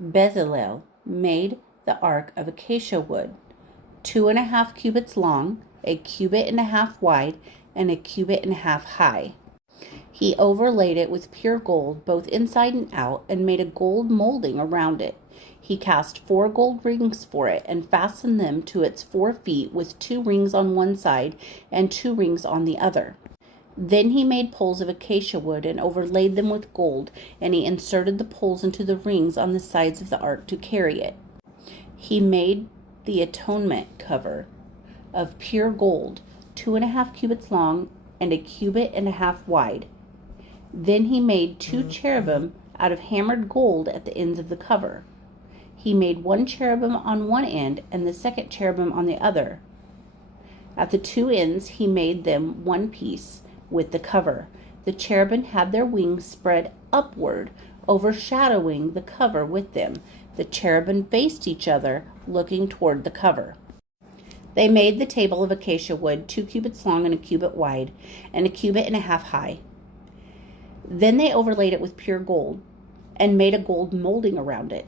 Bezalel made the ark of acacia wood, 2.5 cubits long, a cubit and a half wide, and a cubit and a half high. He overlaid it with pure gold, both inside and out, and made a gold molding around it. He cast 4 gold rings for it, and fastened them to its 4 feet with 2 rings on one side and 2 rings on the other. Then he made poles of acacia wood and overlaid them with gold, and he inserted the poles into the rings on the sides of the ark to carry it. He made the atonement cover of pure gold, 2.5 cubits long and a cubit and a half wide. Then he made 2 cherubim out of hammered gold at the ends of the cover. He made 1 cherubim on one end and the second cherubim on the other. At the 2 ends he made them one piece with the cover. The cherubim had their wings spread upward, overshadowing the cover with them. The cherubim faced each other, looking toward the cover. They made the table of acacia wood, 2 cubits long and a cubit wide, and a cubit and a half high. Then they overlaid it with pure gold, and made a gold molding around it.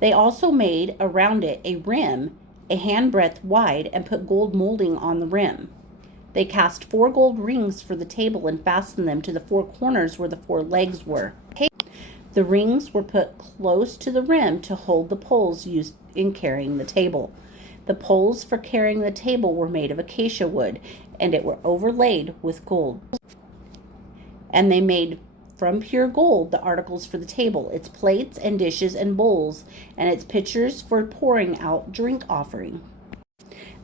They also made around it a rim, a handbreadth wide, and put gold molding on the rim. They cast 4 gold rings for the table and fastened them to the 4 corners where the 4 legs were. The rings were put close to the rim to hold the poles used in carrying the table. The poles for carrying the table were made of acacia wood, and it were overlaid with gold. And they made from pure gold the articles for the table, its plates and dishes and bowls, and its pitchers for pouring out drink offering.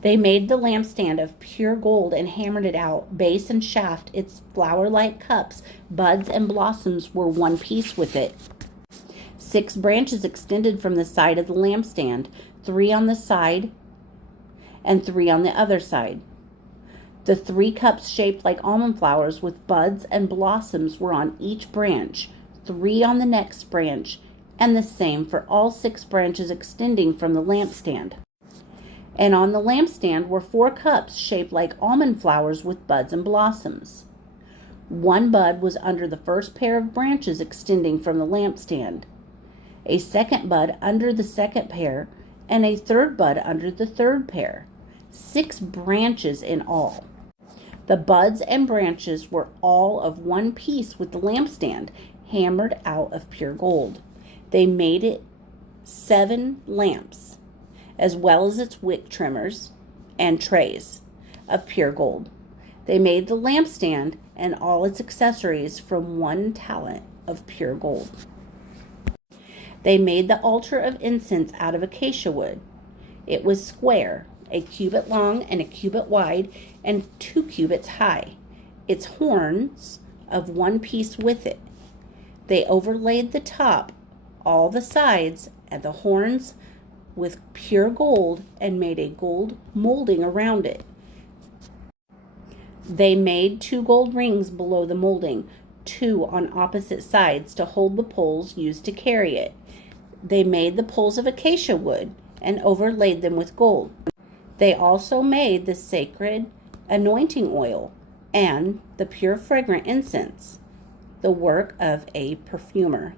They made the lampstand of pure gold and hammered it out, base and shaft, its flower-like cups, buds and blossoms were one piece with it. 6 branches extended from the side of the lampstand, 3 on the side and 3 on the other side. The 3 cups shaped like almond flowers with buds and blossoms were on each branch, 3 on the next branch, and the same for all 6 branches extending from the lampstand. And on the lampstand were 4 cups shaped like almond flowers with buds and blossoms. 1 bud was under the first pair of branches extending from the lampstand, a second bud under the second pair, and a third bud under the third pair. 6 branches in all. The buds and branches were all of one piece with the lampstand, hammered out of pure gold. They made it 7 lamps, as well as its wick trimmers and trays of pure gold. They made the lampstand and all its accessories from 1 talent of pure gold. They made the altar of incense out of acacia wood. It was square, a cubit long and a cubit wide, and 2 cubits high. Its horns of one piece with it. They overlaid the top, all the sides, and the horns with pure gold, and made a gold molding around it. They made 2 gold rings below the molding, 2 on opposite sides to hold the poles used to carry it. They made the poles of acacia wood and overlaid them with gold. They also made the sacred anointing oil and the pure fragrant incense, the work of a perfumer.